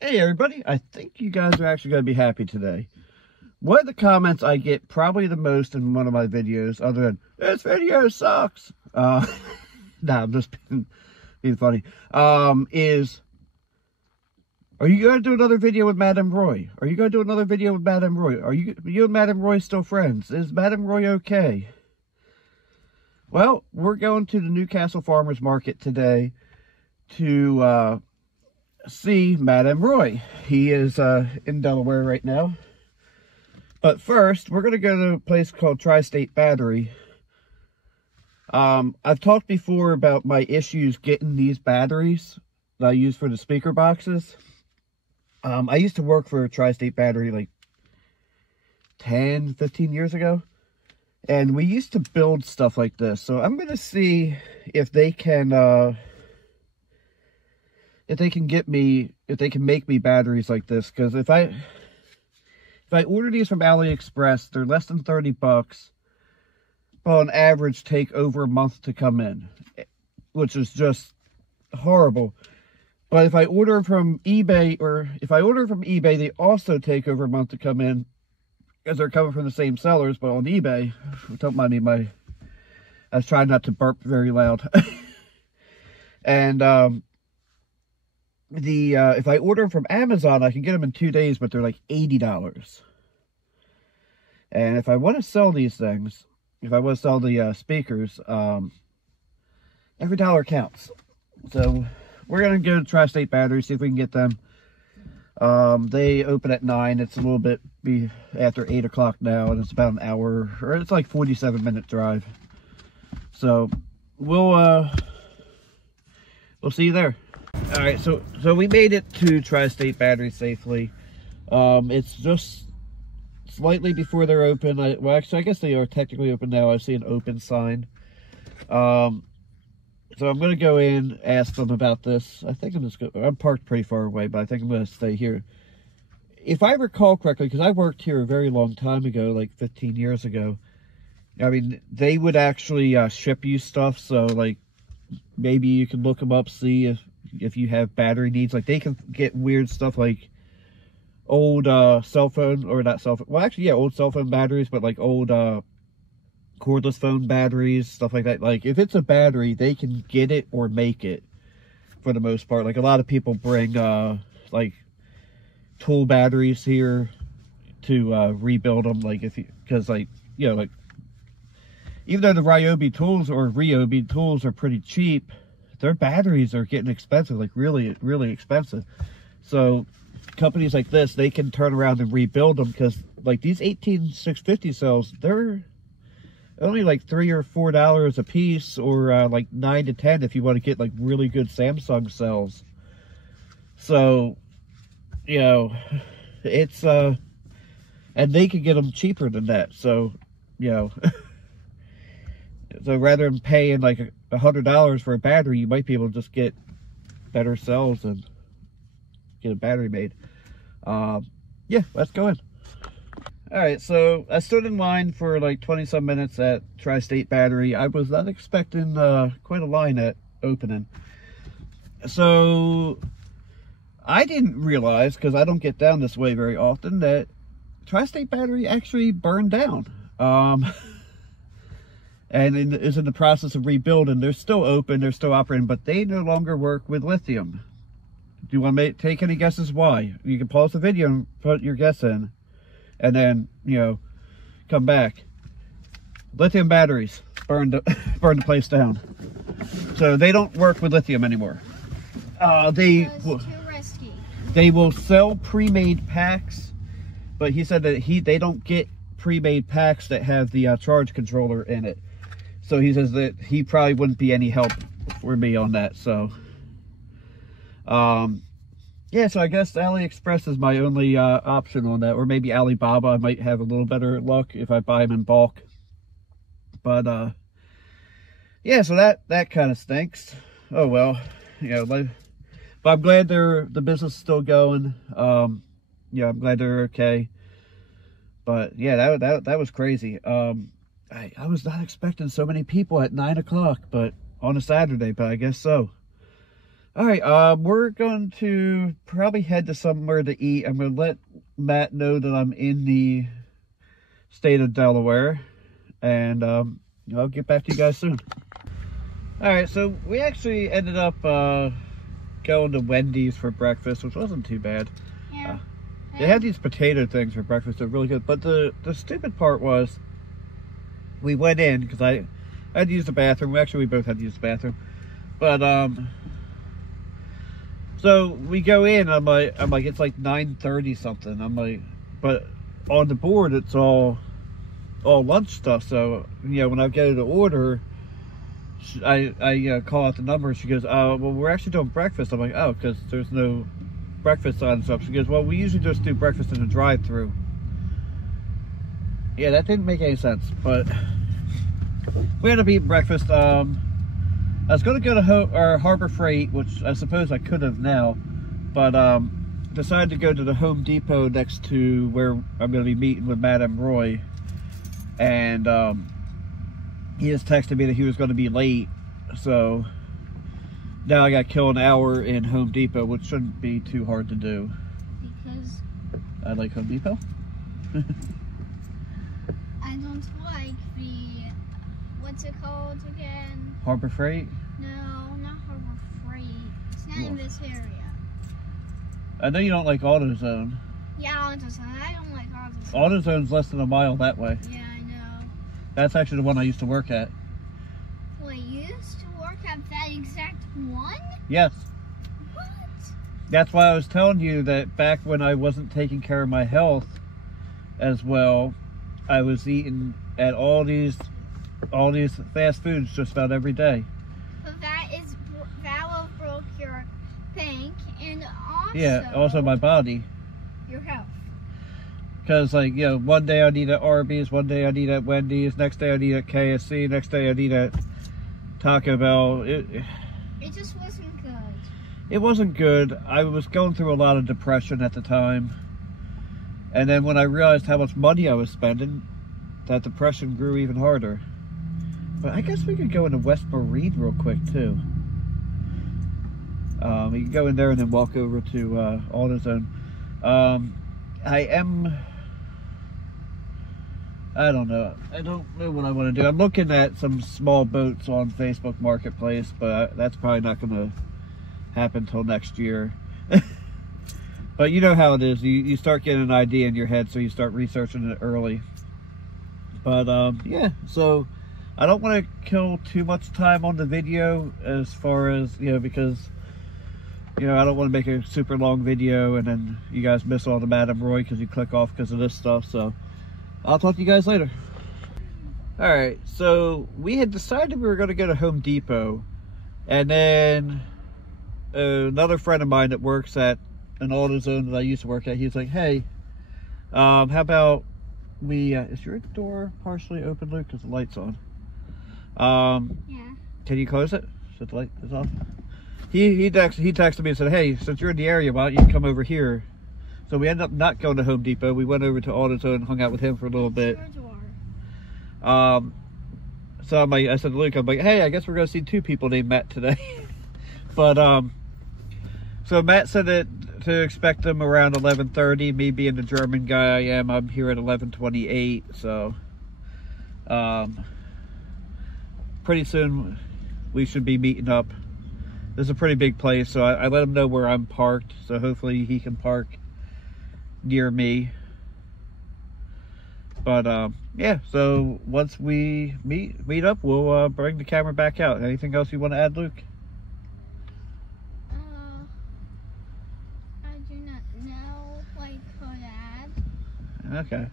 Hey everybody, I think you guys are actually going to be happy today. One of the comments I get probably the most in one of my videos, other than, this video sucks, nah, I'm just being funny, is, are you going to do another video with Madame Roy? Are you going to do another video with Madame Roy? Are you and Madame Roy still friends? Is Madame Roy okay? Well, we're going to the Newcastle Farmers Market today to, see Madame Roy. He is in Delaware right now. But first, we're going to go to a place called Tri-State Battery. I've talked before about my issues getting these batteries that I use for the speaker boxes. I used to work for Tri-State Battery like 10, 15 years ago. And we used to build stuff like this. So I'm going to see if they can make me batteries like this, because if I order these from AliExpress, they're less than 30 bucks, but on average take over a month to come in, which is just horrible. But if I order from eBay, they also take over a month to come in, because they're coming from the same sellers. But on eBay, don't mind me, I was trying not to burp very loud. And if I order them from Amazon, I can get them in 2 days, but they're like $80. And if I want to sell these things, if I want to sell the speakers, every dollar counts. So we're going to go to Tri-State Battery, see if we can get them. They open at 9. It's a little bit after 8 o'clock now, and it's about an hour, or it's like 47-minute drive. So we'll see you there. All right, so we made it to Tri-State Battery safely. It's just slightly before they're open. Well, actually, I guess they are technically open now. I see an open sign. So I'm going to go in, ask them about this. I think I'm parked pretty far away, but I think I'm going to stay here. If I recall correctly, because I worked here a very long time ago, like 15 years ago, I mean, they would actually ship you stuff. So, like, maybe you can look them up, see if you have battery needs. Like, they can get weird stuff like old cell phone, or not cell phone, well, actually, yeah, old cell phone batteries, but like old cordless phone batteries, stuff like that. Like, if it's a battery, they can get it or make it for the most part. Like, a lot of people bring like tool batteries here to rebuild them, like, because, like, you know, like, even though the Ryobi tools or Ryobi tools are pretty cheap, their batteries are getting expensive, like really, really expensive. So companies like this, they can turn around and rebuild them, because like these 18650 cells, they're only like $3 or $4 a piece, or like 9 to 10 if you want to get like really good Samsung cells. So, you know, it's and they can get them cheaper than that. So, you know, so rather than paying like $100 for a battery, you might be able to just get better cells and get a battery made. Yeah, let's go in. All right, so I stood in line for like 20-some minutes at Tri-State Battery. I was not expecting quite a line at opening. So I didn't realize, because I don't get down this way very often, that Tri-State Battery actually burned down. And is in the process of rebuilding. They're still open, they're still operating, but they no longer work with lithium. Do you want to take any guesses why? You can pause the video and put your guess in, and then, you know, come back. Lithium batteries burned the place down. So they don't work with lithium anymore. They will sell pre-made packs, but he said that they don't get pre-made packs that have the charge controller in it. So he says that he probably wouldn't be any help for me on that. So, yeah, so I guess AliExpress is my only option on that. Or maybe Alibaba. I might have a little better luck if I buy them in bulk. But, yeah, so that kind of stinks. Oh, well, you know, but I'm glad the business is still going. Yeah, I'm glad they're okay. But, yeah, that was crazy. I was not expecting so many people at 9 o'clock, but on a Saturday, but I guess so. Alright, we're going to probably head to somewhere to eat. I'm going to let Matt know that I'm in the state of Delaware. And I'll get back to you guys soon. Alright, so we actually ended up going to Wendy's for breakfast, which wasn't too bad. Yeah. They had these potato things for breakfast. They're really good. But the stupid part was, we went in, because I had to use the bathroom. Actually, we both had to use the bathroom. But, so we go in, I'm like, it's like 9:30 something. I'm like, but on the board, it's all lunch stuff. So, you know, when I go to order, I call out the number, and she goes, well, we're actually doing breakfast. I'm like, oh, because there's no breakfast on and stuff. She goes, well, we usually just do breakfast in the drive-thru. Yeah, that didn't make any sense, but we ended up eating breakfast. I was going to go to Harbor Freight, which I suppose I could have now, but decided to go to the Home Depot next to where I'm going to be meeting with Madam Roy, and he just texted me that he was going to be late, so now I got to kill an hour in Home Depot, which shouldn't be too hard to do. Because I like Home Depot. I don't like the, what's it called again? Harbor Freight? No, not Harbor Freight. It's not in this area. I know you don't like AutoZone. Yeah, AutoZone. I don't like AutoZone. AutoZone's less than a mile that way. Yeah, I know. That's actually the one I used to work at. Wait, you used to work at that exact one? Yes. What? That's why I was telling you that back when I wasn't taking care of my health as well, I was eating at all these fast foods just about every day. But that will broke your bank and also, Yeah, also my body. your health. Because, like, you know, one day I'd eat at Arby's, one day I'd eat at Wendy's, next day I'd eat at KFC, next day I'd eat at Taco Bell. It just wasn't good. It wasn't good. I was going through a lot of depression at the time. And then when I realized how much money I was spending, that depression grew even harder. But I guess we could go into West Marine real quick, too. We can go in there and then walk over to AutoZone. I don't know. I don't know what I want to do. I'm looking at some small boats on Facebook Marketplace, but that's probably not going to happen till next year. But you know how it is. You start getting an idea in your head, so you start researching it early. But yeah, so I don't want to kill too much time on the video as far as, you know, because, you know, I don't want to make a super long video and then you guys miss all the Madam Roy because you click off because of this stuff. So I'll talk to you guys later. Alright, so we had decided we were going to go to Home Depot, and then another friend of mine that works at an AutoZone that I used to work at, he's like, hey, how about we, is your door partially open, Luke? Because the light's on. Yeah. Can you close it so the light is off? He texted me and said, hey, since you're in the area, why don't you come over here? So we ended up not going to Home Depot. We went over to AutoZone and hung out with him for a little bit. So I said to Luke, I'm like, hey, I guess we're going to see two people named Matt today. But, so Matt said that to expect them around 11:30. Me being the German guy I am, I'm here at 11:28. So, pretty soon we should be meeting up. This is a pretty big place, so I let him know where I'm parked. So hopefully he can park near me. But yeah, so once we meet up, we'll bring the camera back out. Anything else you want to add, Luke? I do not know what I could add.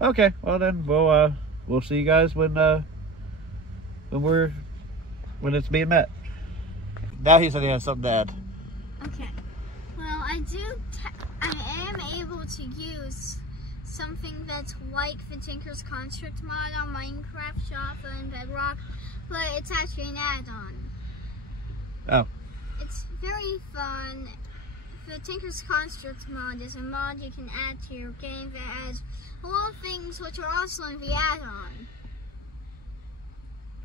Okay, well then we'll see you guys when it's being met. Now he said he has something to add. Okay. Well, I am able to use something that's like the Tinker's Construct mod on Minecraft, Java, and Bedrock, but it's actually an add-on. Oh. It's very fun. The Tinker's Construct mod is a mod you can add to your game that adds a lot of things which are also in the add-on.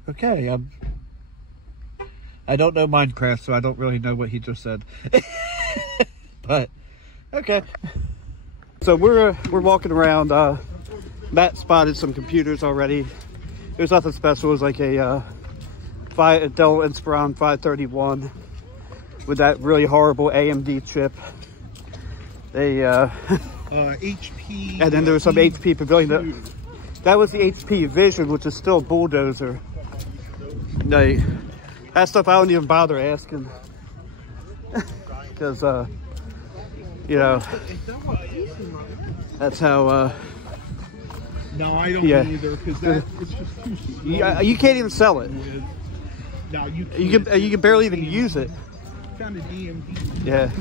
Okay, I don't know Minecraft, so I don't really know what he just said. But, okay. So we're walking around. Matt spotted some computers already. There's nothing special. It was like a Dell Inspiron 531 with that really horrible AMD chip. HP. And then there was some HP Pavilion. That was the HP Vision, which is still Bulldozer. That stuff I don't even bother asking. Because, you know, that's how... No, I don't either, because it's just too slow. You can't even sell it. No, you can barely even use it. Found an EMD. Yeah.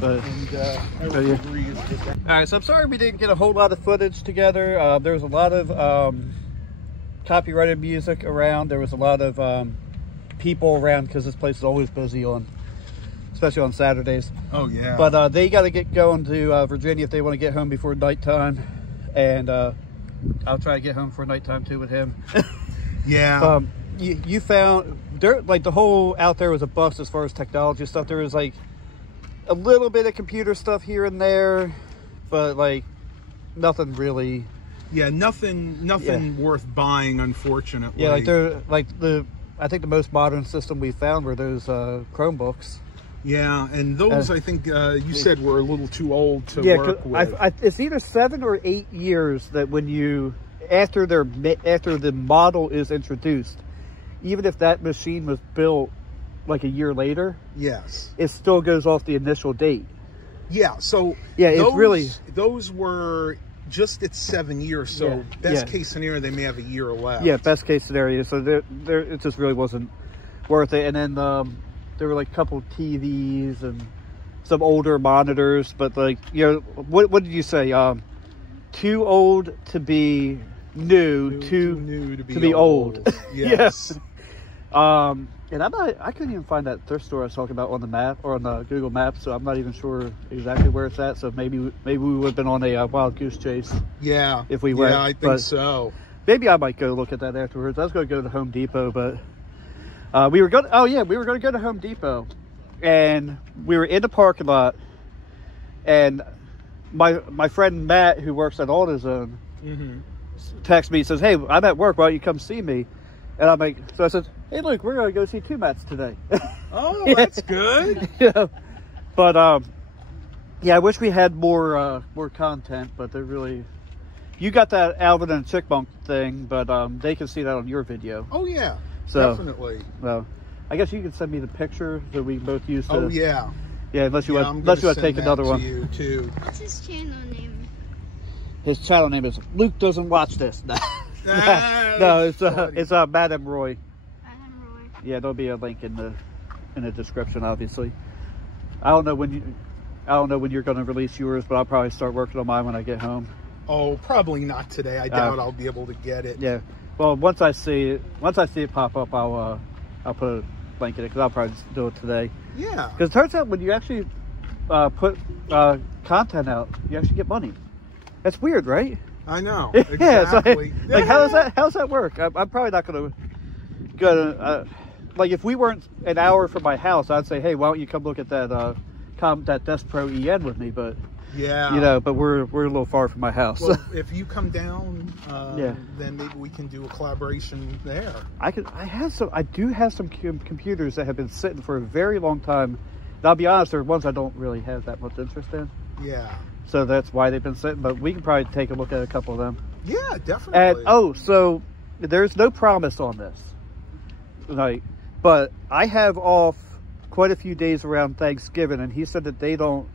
But, Alright, so I'm sorry we didn't get a whole lot of footage together. There was a lot of copyrighted music around. There was a lot of people around because this place is always busy especially on Saturdays. Oh yeah. But they got to get going to Virginia if they want to get home before nighttime, and I'll try to get home for nighttime too with him. Yeah. You found there, like, the whole out there was a bust as far as technology stuff. There was like a little bit of computer stuff here and there, but like nothing really. Yeah, nothing worth buying, unfortunately. Yeah, I think the most modern system we found were those Chromebooks. Yeah, and those I think you said were a little too old to work with. It's either 7 or 8 years that when you after the model is introduced, even if that machine was built like a year later, yes, it still goes off the initial date. Yeah, so yeah, those were just at 7 years. So best case scenario, they may have a year left. Yeah, best case scenario. So it just really wasn't worth it. And then there were like a couple TVs and some older monitors, but like, you know, what did you say? Too old to be new, too new to be old. Yes. And I couldn't even find that thrift store I was talking about on the map or on the Google Maps, so I'm not even sure exactly where it's at. So maybe we would have been on a wild goose chase. Yeah. If we went. Yeah, I think so. Maybe I might go look at that afterwards. I was going to go to Home Depot, but we were going to go to Home Depot, and we were in the parking lot, and my friend Matt, who works at AutoZone, texts me and says, "Hey, I'm at work. Why don't you come see me?" And I'm like, so I said, "Hey, look, we're going to go see two Matts today." Oh, that's good. Yeah. But yeah, I wish we had more content, but they're really. You got that Alvin and Chickmunk thing, but they can see that on your video. Oh yeah, so, definitely. Well, I guess you can send me the picture that we both used. Oh yeah. Yeah, unless you want to take another one. You too. What's his channel name? His channel name is Luke Doesn't Watch This. No, it's Madam Roy. Madam Roy. Yeah, there'll be a link in the description, obviously. I don't know when you're going to release yours, but I'll probably start working on mine when I get home. Oh, probably not today. I doubt I'll be able to get it. Yeah. Well, once I see it pop up, I'll put a link in it, because I'll probably just do it today. Yeah. Because it turns out when you actually put content out, you actually get money. That's weird, right? I know. Yeah. Exactly. Like how does that work? I'm probably not gonna like, if we weren't an hour from my house, I'd say, hey, why don't you come look at that Desk Pro EN with me? But yeah, you know, but we're a little far from my house. Well, if you come down, then maybe we can do a collaboration there. I do have some computers that have been sitting for a very long time. And I'll be honest, they're ones I don't really have that much interest in. Yeah. So that's why they've been sitting. But we can probably take a look at a couple of them. Yeah, definitely. And so there's no promise on this, like, but I have off quite a few days around Thanksgiving, and he said that they don't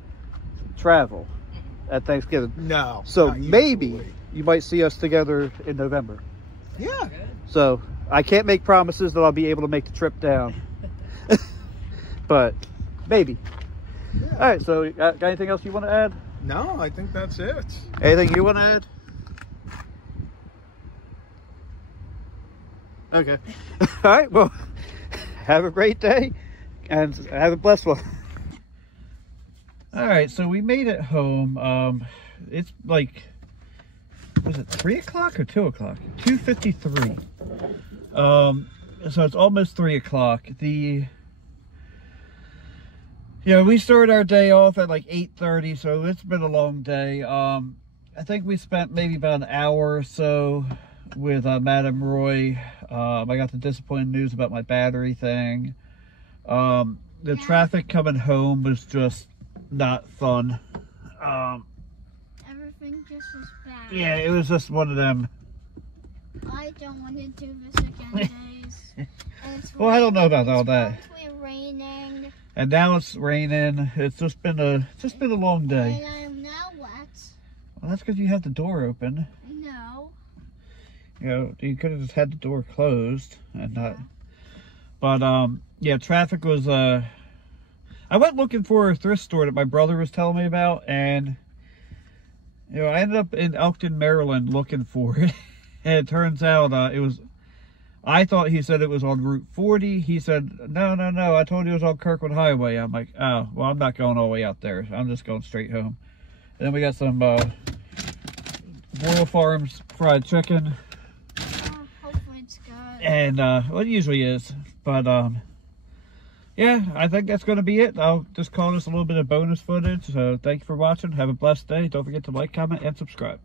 travel at Thanksgiving. No. So maybe you might see us together in November. Yeah. So I can't make promises that I'll be able to make the trip down, but maybe. Yeah. All right. So got anything else you want to add? No, I think that's it. Anything you want to add? Okay. All right. Well, have a great day and have a blessed one. All right. So we made it home. It's like, was it 3 o'clock or 2 o'clock? 2:53. So it's almost 3 o'clock. We started our day off at like 8:30, so it's been a long day. I think we spent maybe about an hour or so with Madam Roy. I got the disappointing news about my battery thing. The traffic coming home was just not fun. Everything just was bad. Yeah, it was just one of them. I don't want to do this again, days. Well, I don't know about all that. It's raining. And now it's raining. It's just been a long day. And I am now wet. Well, that's because you had the door open. No. You could have just had the door closed and not. But yeah, traffic was. I went looking for a thrift store that my brother was telling me about, and I ended up in Elkton, Maryland, looking for it. And it turns out it was. I thought he said it was on Route 40. He said, no, I told you it was on Kirkwood Highway. I'm like, oh, well, I'm not going all the way out there. I'm just going straight home. And then we got some Royal Farms fried chicken. Hopefully it's good. And, well, it usually is. But, yeah, I think that's going to be it. I'll just call this a little bit of bonus footage. So thank you for watching. Have a blessed day. Don't forget to like, comment, and subscribe.